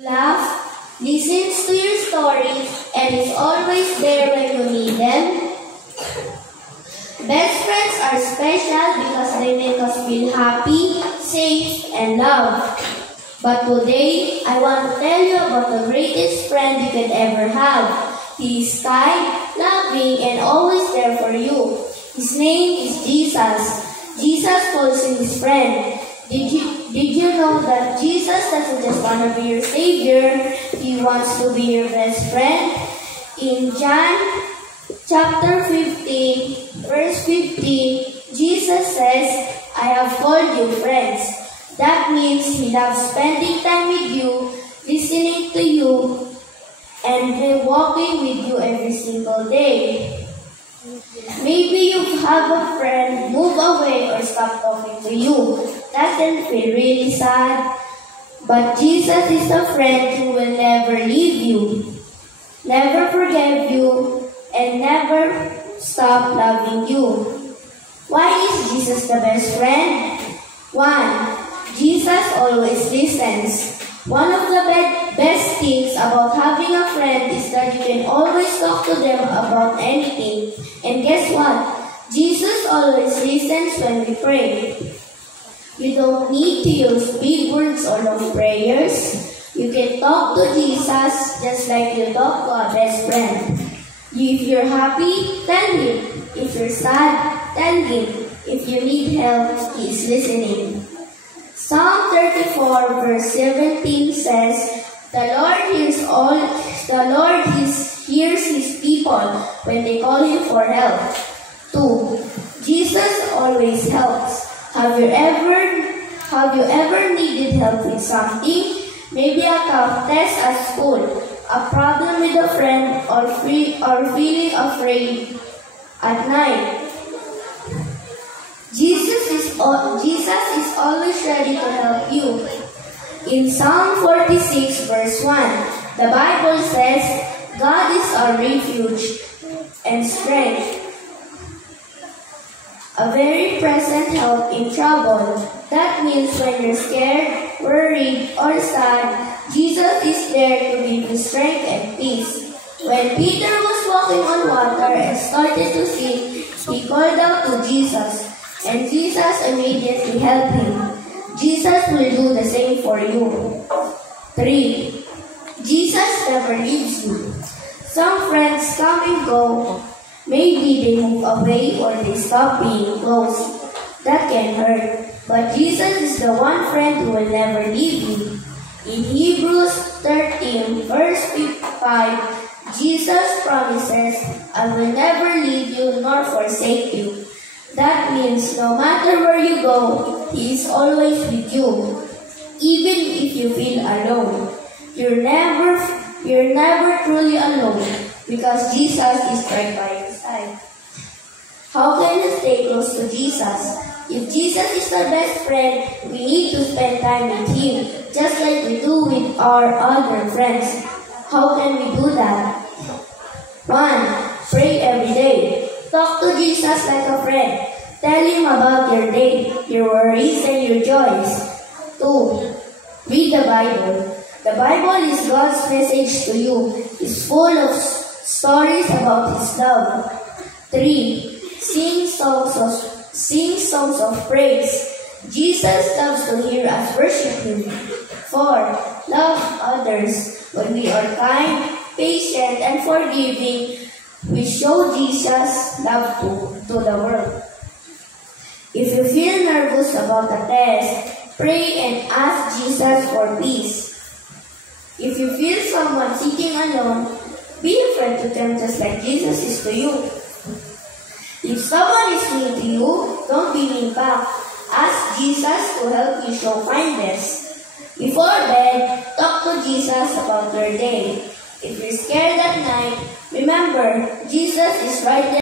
Laughs, listens to your stories, and is always there when you need them. Best friends are special because they make us feel happy, safe, and loved. But today, I want to tell you about the greatest friend you can ever have. He is kind, loving, and always there for you. His name is Jesus. Jesus calls him his friend. Did you know that Jesus doesn't just want to be your Savior, He wants to be your best friend? In John chapter 15, verse 15, Jesus says, I have called you friends. That means He loves spending time with you, listening to you, and walking with you every single day. Maybe you have a friend move away or stop talking to you. That can feel really sad. But Jesus is a friend who will never leave you, never forget you, and never stop loving you. Why is Jesus the best friend? 1. Jesus always listens. One of the best things about having a friend is that you can always talk to them about anything. And guess what? Jesus always listens when we pray. You don't need to use big words or long prayers. You can talk to Jesus just like you talk to a best friend. If you're happy, tell Him. If you're sad, tell Him. If you need help, He is listening. Psalm 34 verse 17 says, The Lord hears His people when they call Him for help. 2. Jesus always helps. Have you ever needed help with something? Maybe a tough test at school, a problem with a friend, or feeling afraid at night. Jesus is always ready to help you. In Psalm 46 verse 1, the Bible says, God is our refuge and strength, a very present help in trouble. That means when you're scared, worried, or sad, Jesus is there to give you strength and peace. When Peter was walking on water and started to sink, he called out to Jesus, and Jesus immediately helped him. Jesus will do the same for you. 3. Jesus never leaves you. Some friends come and go. Maybe they move away or they stop being close. That can hurt. But Jesus is the one friend who will never leave you. In Hebrews 13 verse 5, Jesus promises, I will never leave you nor forsake you. That means no matter where you go, He is always with you. Even if you feel alone, you're never truly alone because Jesus is right by your side. How can you stay close to Jesus? If Jesus is our best friend, we need to spend time with Him, just like we do with our other friends. How can we do that? 1. Pray every day. Talk to Jesus like a friend. Tell Him about your day, your worries, and your joys. 2. Read the Bible. The Bible is God's message to you. It's full of stories about His love. 3. Sing songs of praise. Jesus loves to hear us worship Him. 4. Love others. When we are kind, patient, and forgiving, we show Jesus' love to the world. If you feel nervous about a test, pray and ask Jesus for peace. If you feel someone sitting alone, be a friend to them just like Jesus is to you. If someone is mean to you, don't be mean back. Ask Jesus to help you show kindness. Before bed, talk to Jesus about your day. If you're scared at night, remember, Jesus is right there.